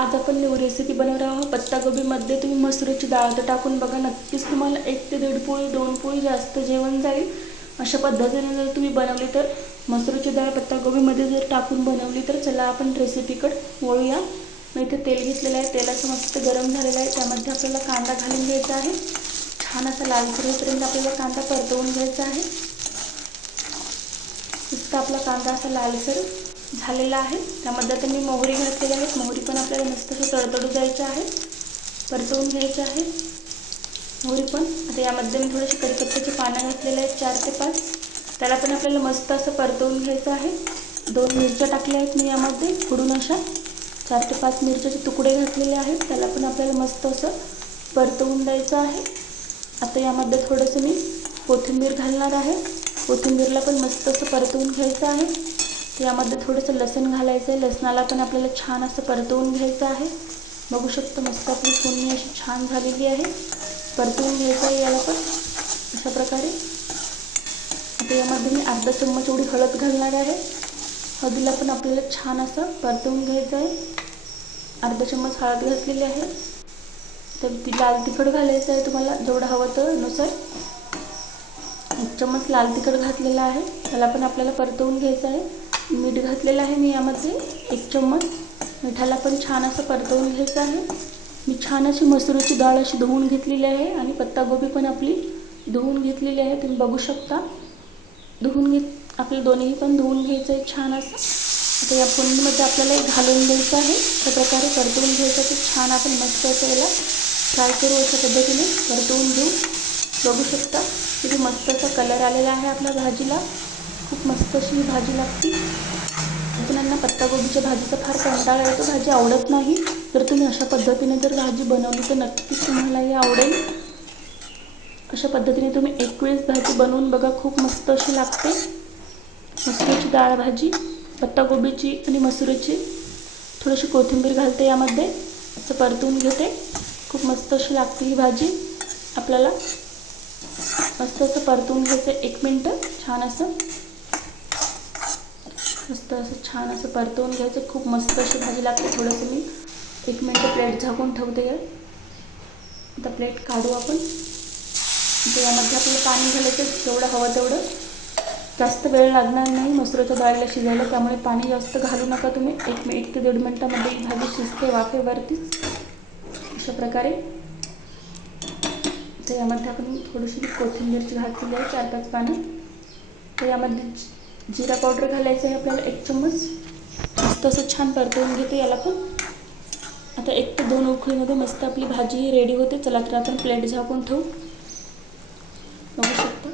आज आपण new recipe बनवणार आहोत पत्तागोबीमध्ये. तुम्ही मसुरीची डाळ तर टाकून बघा, नक्कीच तुम्हाला 1 ते 1.5 पोळी 2 पोळी जास्त जेवण जाईल. अशा पद्धतीने जर तुम्ही बनवली तर मसुरीची डाळ पत्तागोबीमध्ये जर टाकून बनवली तर चला आपण रेसिपीकडे वळूया. मी इथे तेल घेतलेलं आहे, तेलाचं मस्त गरम झालेलं आहे. त्यामध्ये आपल्याला कांदा घालून घ्यायचा आहे. छान असा लालसर होईपर्यंत आपल्याला कांदा परतवून घ्यायचा आहे. नुसता आपला कांदा असा लालसर झालेला आहे. त्यामध्ये आता मी मोहरी घातलेली आहे. मोहरी पण आपल्याला मस्त असं तडतडू द्यायचं आहे, परतवून घ्यायचं आहे मोहरी पण. आता यामध्ये मी थोडेसे कढीपत्त्याचे पानं घातलेले आहेत 4 ते 5. त्याला पण आपल्याला मस्त असं परतवून घ्यायचं आहे. 2 मिरच्या टाकल्या आहेत मी यामध्ये फोडून, अशा 4 ते 5 मिरच्याचे तुकडे घातलेले आहेत. त्याला पण आपल्याला मस्त असं परतवून द्यायचं आहे. आता यामध्ये थोडंसं मी कोथिंबीर घालणार आहे. कोथिंबीरला पण मस्त असं परतवून घ्यायचं आहे. यामध्ये थोडंसं लसूण घालायचं आहे. लसणाला पण आपल्याला छान असं परतवून घ्यायचं आहे. बघू शकतो मस्त आपली फोडणी अशी छान झालेली आहे. परतवून घ्यायचं आहे याला पण अशा प्रकारे. आता यामध्ये मी अर्धा चम्मच एवढी हळद घालणार आहे. हळदीला पण आपल्याला छान असं परतवून घ्यायचं आहे. अर्धा चम्मच हळद घातलेली आहे. तर ती लाल तिखट घालायचं आहे तुम्हाला जेवढं हवं तर नुसार. 1 चम्मच लाल तिखट घातलेला आहे. त्याला पण आपल्याला परतवून घ्यायचं आहे. मीठ घातलेलं आहे मी यामध्ये 1 चम्मच. मिठाला पण छान असं परतवून घ्यायचं आहे. मी छान अशी मसुरीची डाळ अशी धुवून घेतलेली आहे आणि पत्तागोबी पण आपली धुवून घेतलेली आहे. तुम्ही बघू शकता आपल्या दोन्ही पण धुवून घ्यायचं आहे छान असं. आता या फोडणीमध्ये आपल्याला घालून द्यायचं आहे. अशा प्रकारे परतवून घ्यायचं की छान आपण मस्त असं याला फ्राय करू. अशा पद्धतीने परतवून घेऊ. बघू शकता किती मस्त असा कलर आलेला आहे आपल्या भाजीला. खूप मस्त अशी ही भाजी लागते. मुलांना पत्तागोबीच्या भाजीचा फार कंटाळा येतो, भाजी आवडत नाही. जर तुम्ही अशा पद्धतीने जर भाजी बनवली तर नक्कीच तुम्हालाही आवडेल. अशा पद्धतीने तुम्ही 1 वेळेस भाजी बनवून बघा, खूप मस्त अशी लागते. मसुरीची डाळ भाजी पत्तागोबीची आणि मसुरीची. थोडीशी कोथिंबीर घालते यामध्ये, असं परतून घेते. खूप मस्त अशी लागते ही भाजी. आपल्याला मस्त असं परतून घ्यायचं 1 मिनटं छान असं. मस्त असं छान असं परतवून घ्यायचं. खूप मस्त अशी भाजी लागते. थोडंसं मी 1 मिनटं प्लेट झाकून ठेवते. आता प्लेट काढू आपण. तर यामध्ये आपल्याला पाणी घालायचं जेवढं हवं तेवढं. जास्त वेळ लागणार नाही मसुरीच्या डाळीला शिजायला, त्यामुळे पाणी जास्त घालू नका तुम्ही. 1 ते 1.5 मिनटामध्ये ही भाजी शिजते वाफेवरतीच अशा प्रकारे. तर यामध्ये आपण थोडीशी कोथिंबीरची घातलेली आहे 4-5 पानं. तर यामध्ये जिरा पावडर घालायचं आहे आपल्याला 1 चम्मच. मस्त असं छान परतवून घेते याला पण. आता 1 ते 2 उकळीमध्ये मस्त आपली भाजी रेडी होते. चला तर आपण प्लेट झाकून ठेवू. बघू शकता.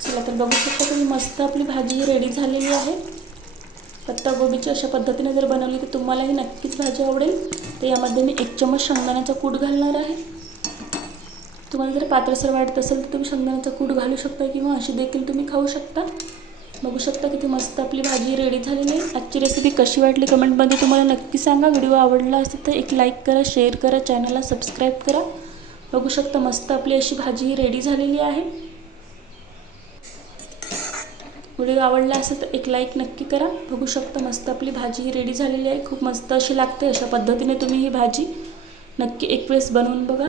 चला तर बघू शकता तुम्ही मस्त आपली भाजी रेडी झालेली आहे पत्तागोबीची. अशा पद्धतीने जर बनवली तर तुम्हालाही नक्कीच भाजी आवडेल. तर यामध्ये मी 1 चम्मच शेंगदाण्याचा कूट घालणार आहे. तुम्हाला जर पातळसर वाटत असेल तर तुम्ही शेंगदाण्याचा कूट घालू शकता किंवा अशी देखील तुम्ही खाऊ शकता. बघू शकता किती मस्त आपली भाजी रेडी झालेली आहे. आजची रेसिपी कशी वाटली कमेंटमध्ये तुम्हाला नक्की सांगा. व्हिडिओ आवडला असेल तर एक लाईक करा, शेअर करा, चॅनलला सबस्क्राईब करा. बघू शकता मस्त आपली अशी भाजी रेडी झालेली आहे. व्हिडिओ आवडला असेल तर एक लाईक नक्की करा. बघू शकता मस्त आपली भाजी रेडी झालेली आहे. खूप मस्त अशी लागते. अशा पद्धतीने तुम्ही ही भाजी नक्की 1 वेळेस बनवून बघा.